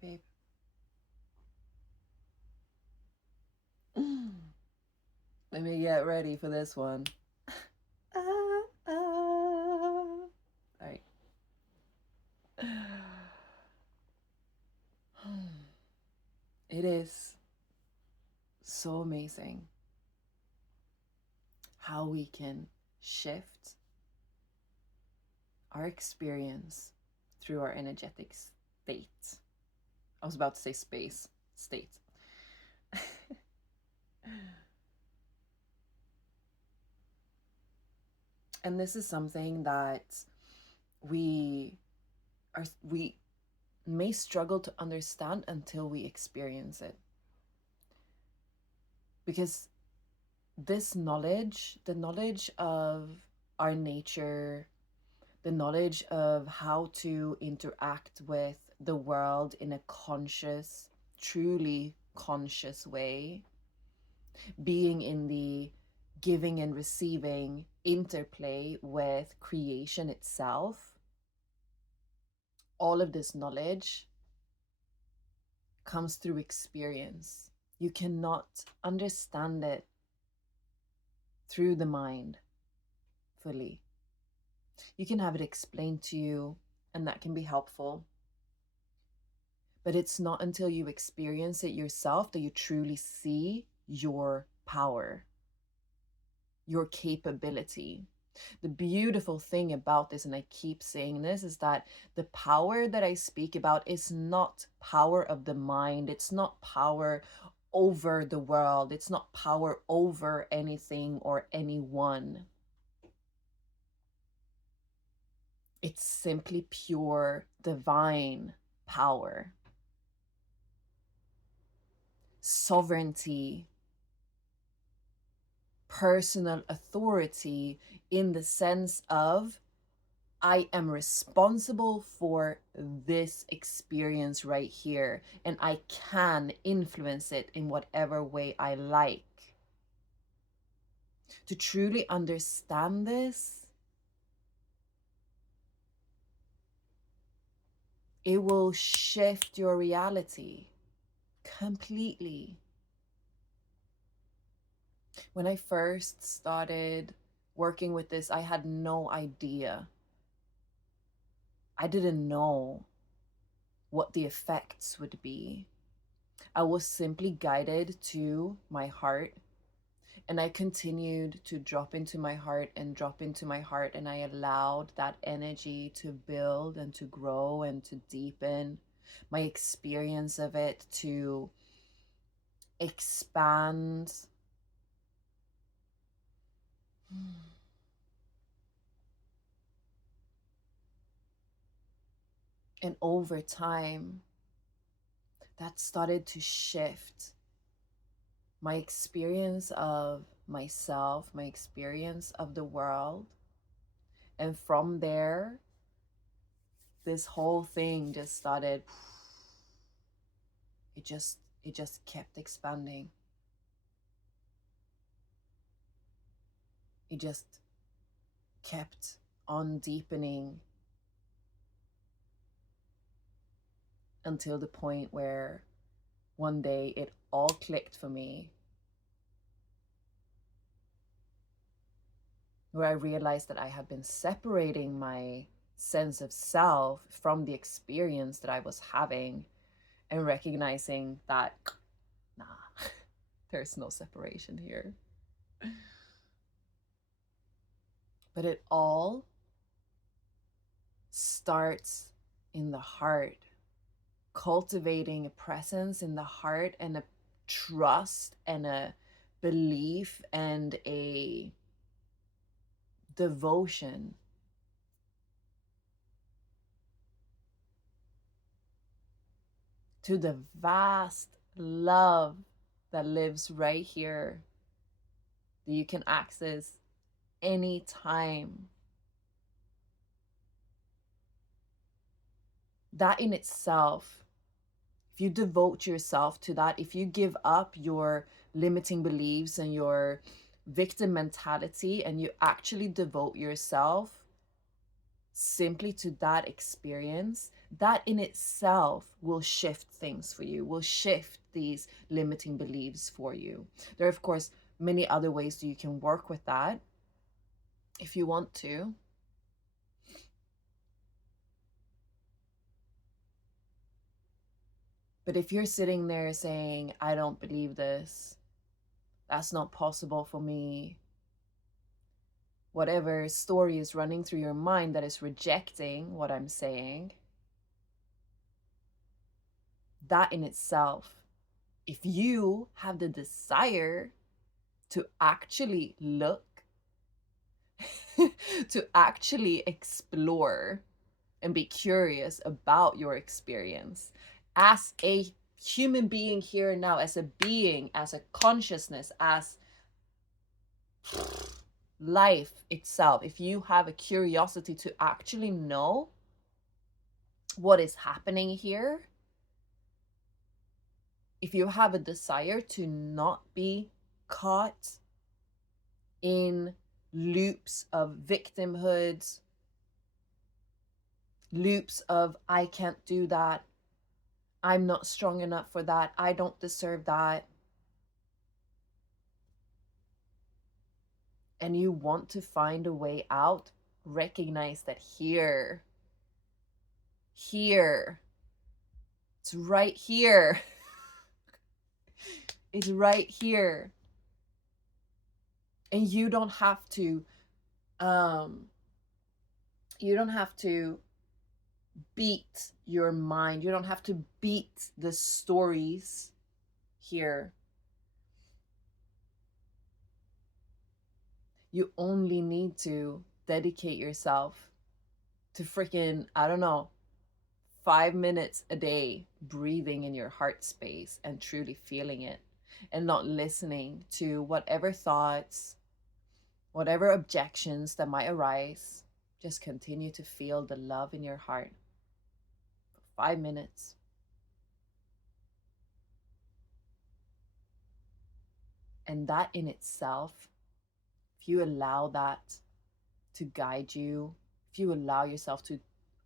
Hey, babe. Let me get ready for this one. All right. It is so amazing how we can shift our experience through our energetic state. I was about to say space, state. And this is something that we may struggle to understand until we experience it. Because this knowledge, the knowledge of our nature, the knowledge of how to interact with the world in a conscious, truly conscious way, being in the giving and receiving interplay with creation itself, all of this knowledge comes through experience. You cannot understand it through the mind fully. You can have it explained to you, and that can be helpful. But it's not until you experience it yourself that you truly see your power, your capability. The beautiful thing about this, and I keep saying this, is that the power that I speak about is not power of the mind. It's not power over the world. It's not power over anything or anyone. It's simply pure divine power, sovereignty, personal authority, in the sense of I am responsible for this experience right here, and I can influence it in whatever way I like. To truly understand this, it will shift your reality completely. When I first started working with this, I had no idea. I didn't know what the effects would be. I was simply guided to my heart, and I continued to drop into my heart and drop into my heart, and I allowed that energy to build and to grow and to deepen, my experience of it to expand. And over time, that started to shift my experience of myself, my experience of the world. And from there, this whole thing just started, it just kept expanding. It just kept on deepening until the point where one day it all clicked for me, where I realized that I had been separating my sense of self from the experience that I was having, and recognizing that, nah, there's no separation here. But it all starts in the heart, cultivating a presence in the heart and a trust and a belief and a devotion to the vast love that lives right here, that you can access anytime. That in itself, if you devote yourself to that, if you give up your limiting beliefs and your victim mentality, and you actually devote yourself simply to that experience, that in itself will shift things for you, will shift these limiting beliefs for you. There are, of course, many other ways that you can work with that if you want to. But if you're sitting there saying, I don't believe this, that's not possible for me, whatever story is running through your mind that is rejecting what I'm saying, that in itself, if you have the desire to actually look, to actually explore and be curious about your experience as a human being here and now, as a being, as a consciousness, as life itself, if you have a curiosity to actually know what is happening here, if you have a desire to not be caught in loops of victimhood, loops of I can't do that, I'm not strong enough for that, I don't deserve that, and you want to find a way out, recognize that here, it's right here. It's right here. And you don't have to beat your mind. You don't have to beat the stories here. You only need to dedicate yourself to freaking, I don't know, 5 minutes a day breathing in your heart space and truly feeling it, and not listening to whatever thoughts, whatever objections that might arise. Just continue to feel the love in your heart for 5 minutes. And that in itself, if you allow that to guide you, if you allow yourself to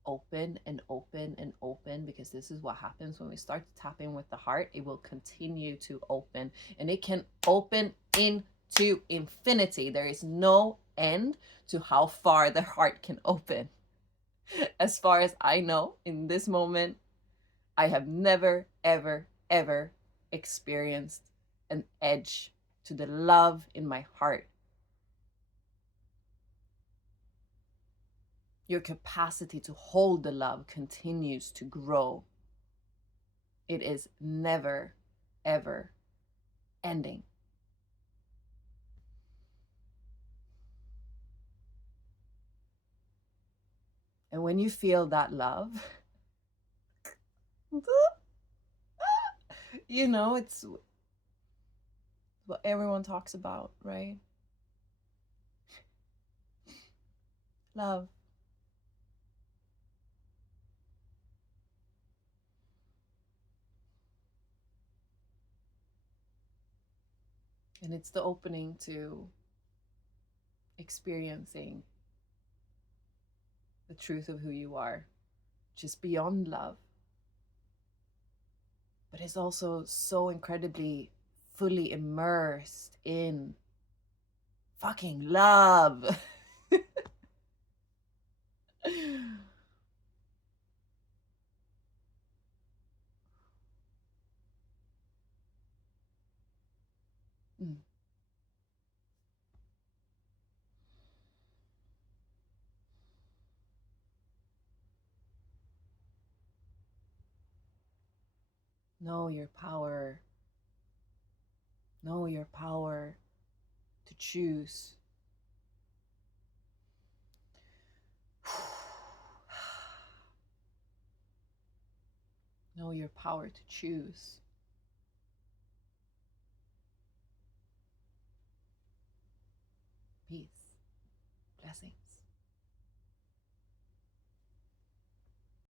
open and open and open, because this is what happens when we start tapping with the heart, it will continue to open, and it can open into infinity. There is no end to how far the heart can open. As far as I know, in this moment, I have never, ever, ever experienced an edge to the love in my heart. Your capacity to hold the love continues to grow. It is never, ever ending. And when you feel that love, you know, it's what everyone talks about, right? Love. And it's the opening to experiencing the truth of who you are, just beyond love. But it's also so incredibly fully immersed in fucking love. Mm. Know your power. Know your power to choose. Know your power to choose. Peace. Blessing.